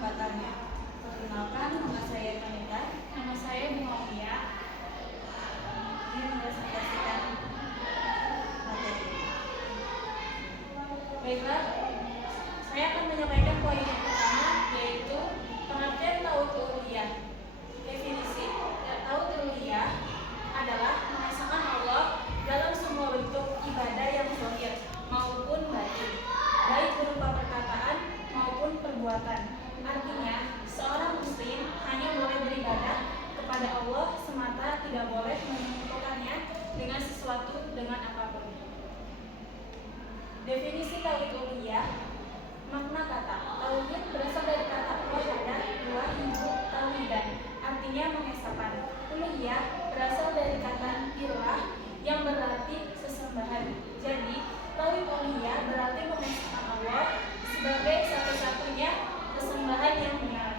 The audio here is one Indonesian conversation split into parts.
pembatalnya. Perkenalkan, nama saya Kanita. Nama saya Bunga Uya. Ini mempresentasikan materi. Baiklah, saya akan menyampaikan poin yang pertama, yaitu pengertian tauhid uluhiyah. Definisi tauhid uluhiyah adalah mengesahkan Allah dalam semua bentuk ibadah yang zahir maupun batin, baik berupa perkataan maupun perbuatan. Artinya, seorang muslim hanya boleh beribadah kepada Allah semata, tidak boleh menyekutukannya dengan sesuatu dengan apapun. Definisi tauhid uluhiyah. Makna kata tauhid berasal dari kata wahadah, yuwahidu, tauhidan, artinya mengesahkan. Uluhiyah berasal dari kata ilah yang berarti sesembahan. Jadi, tauhid uluhiyah berarti mengesahkan Allah sebagai satu-satunya sesembahan yang benar.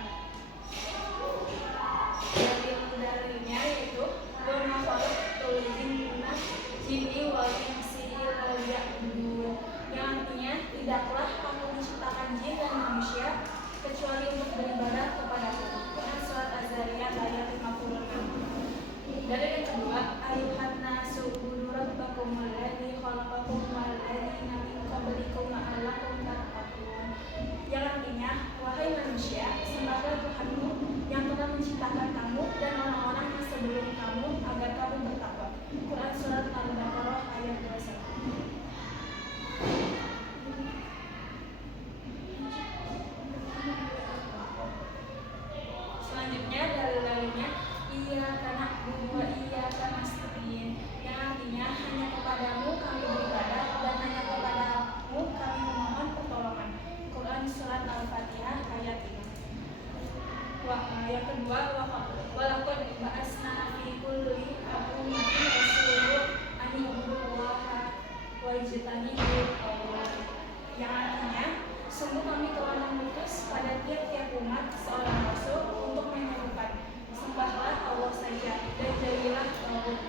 Dalil-dalilnya yaitu wa ma khalaqtul jinni wal insa illa liya'budun, yang artinya tidaklah aku menciptakan jin dan manusia kecuali untuk beribadah kepadaku. Quran surat Az-Zariyat ayat 56. Dalil yang kedua, ayuhan nasu ubudu rabbakum alladzi khalaqakum wal ladzina min qablikum la'allakum tattaqun, yang artinya wahai manusia, sembahlah Tuhanmu yang telah menciptakan kamu dan orang-orang yang sebelum kamu agar kamu bertakwa. Quran surat Al-Baqarah ayat 21. Selanjutnya dalil-dalilnya iyyaka na'budu wa iyyaka nasta'in, yang artinya hanya kepadamu kami beribadah dan hanya kepadamu kami memohon pertolongan. Quran surat Al-Fatihah ayat 5. Yang kedua, walaqad ba'atsna fi kulli ummatin rasulun an i'budullaha wajtanibut taghut, yang artinya sungguh kami telah mengutus pada tiap-tiap umat seorang rasul untuk menyerukan sembahlah Allah saja dan jauhilah taghut.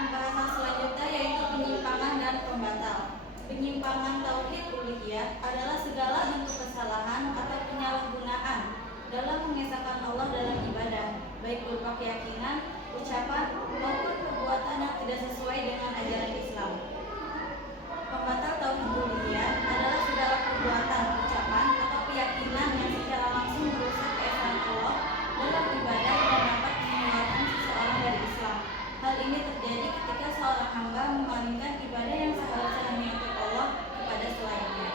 Pembahasan selanjutnya yaitu penyimpangan dan pembatal. Penyimpangan tauhid uluhiyah adalah segala bentuk kesalahan atau penyalahgunaan dalam mengesahkan Allah dalam ibadah, baik berupa keyakinan, ucapan, maupun perbuatan yang tidak sesuai dengan ajaran Islam. Pembatal tauhid uluhiyah adalah segala perbuatan, ucapan, atau keyakinan yang secara langsung merusak keesaan Allah dalam ibadah dan dapat mengeluarkan seseorang dari Islam. Hal ini terjadi ketika seorang hamba memalingkan ibadah yang seharusnya hanya untuk Allah kepada selainnya.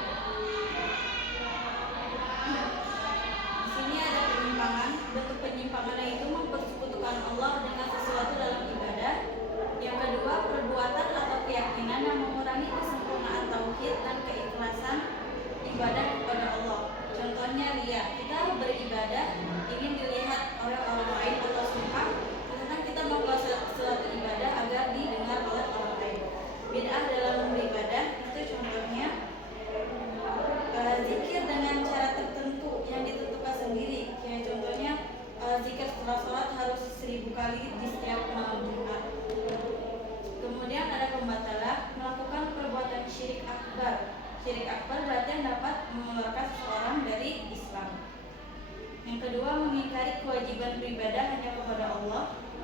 Di sini ada penyimpangan. Bentuk penyimpangan itu mempersekutukan Allah dengan sesuatu dalam ibadah. Yang kedua, perbuatan atau keyakinan yang mengurangi kesempurnaan tauhid dan keikhlasan ibadah kepada Allah. Contohnya riya. Kita beribadah ingin dilihat oleh orang lain atau sum'ah, karena kita melakukan suatu ibadah agar didengar oleh orang lain. Bid'ah dalam beribadah itu contohnya zikir dengan cara tertentu yang ditentukan sendiri. Kayak contohnya zikir setelah sholat harus 1000 kali di setiap malam Jumat. Kemudian ada pembatalah, melakukan perbuatan syirik akbar. Syirik akbar berarti yang dapat mengeluarkan seseorang dari Islam. Yang kedua, mengingkari kewajiban beribadah hanya kepada Allah.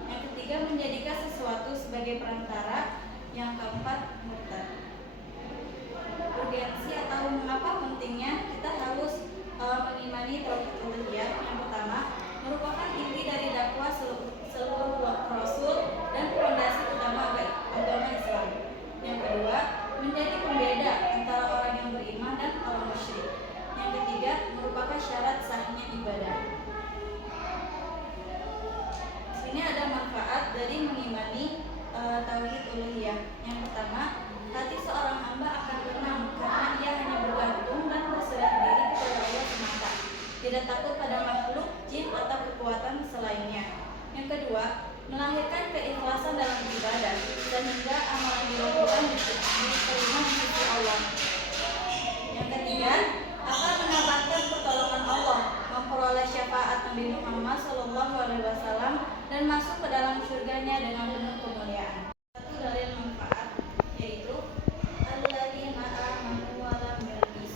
Yang ketiga, menjadikan sesuatu sebagai perantara. Yang keempat, murtad. Urgensi atau mengapa pentingnya kita harus mengimani tauhid uluhiyah. Yang pertama, merupakan inti dari dakwah seluruh rasul dan fondasi utama agama Islam. Yang kedua, menjadi pembeda antara orang yang beriman dan orang musyrik. Yang ketiga, merupakan syarat sahnya ibadah. Di sini ada manfaat dari mengimani tauhid uluhiyah. Yang pertama, hati seorang hamba akan tenang karena ia hanya bergantung dan berserah diri kepada Allah semata, tidak takut pada makhluk, jin atau kekuatan selainnya. Yang kedua, melahirkan keikhlasan dalam ibadah sehingga amalan dilakukan diterima di sisi Allah. Yang ketiga, akan mendapatkan pertolongan Allah, memperoleh syafaat Nabi Muhammad SAW dan masuk ke dalam surganya dengan penuh kemuliaan. Satu dalil manfaat yaitu alladzina amanu wa lam yalbisu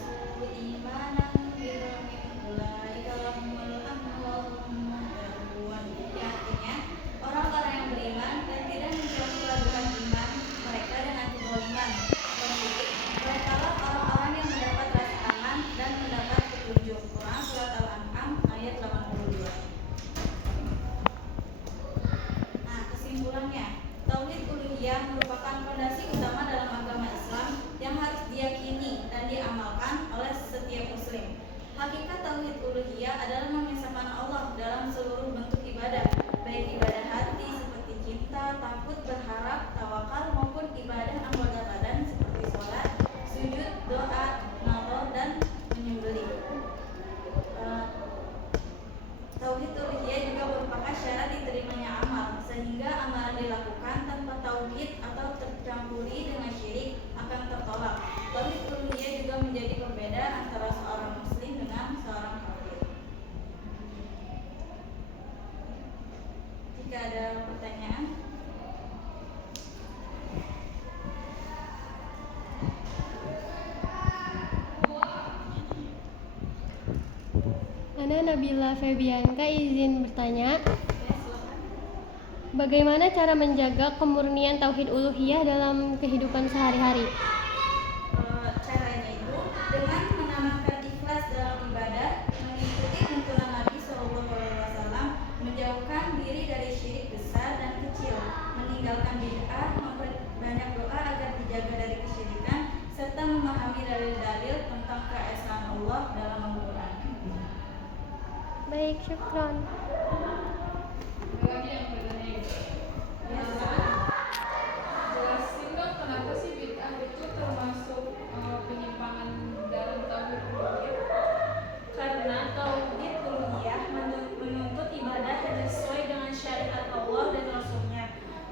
Ana Nabila Febianka izin bertanya, Ya, silakan. bagaimana cara menjaga kemurnian tauhid uluhiyah dalam kehidupan sehari-hari? Caranya itu dengan menanamkan ikhlas dalam ibadah, mengikuti tuntunan Nabi SAW, menjauhkan diri dari syirik besar dan kecil, meninggalkan bid'ah, memperbanyak doa agar dijaga dari kesyirikan, serta memahami dalil-dalil tentang keesaan Allah dalam Al-Quran. Baik, syukron. Lagi yang bertanya itu. Jelasin dong kenapa sih bid'ah itu termasuk penyimpangan dalam tauhid uluhiyah? Karena tauhid uluhiyah menuntut ibadah yang sesuai dengan syariat Allah dan Rasulnya.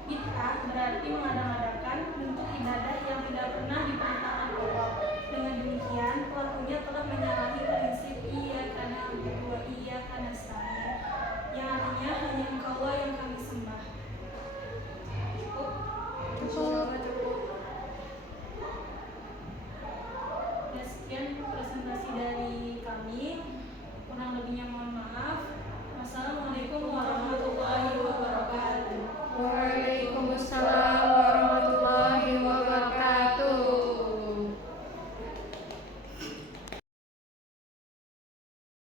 Bid'ah berarti mengada-ngadakan bentuk ibadah yang tidak pernah diperintahkan Allah. Dengan demikian, pelakunya telah menyalahi prinsip iyyaka na'budu wa iyyaka nasta'in, yang artinya hanya Engkaulah yang kami sembah. Cukup. Ya, sekian presentasi dari kami. Kurang lebihnya mohon maaf. Wassalamualaikum warahmatullahi wabarakatuh. Waalaikumsalam warahmatullahi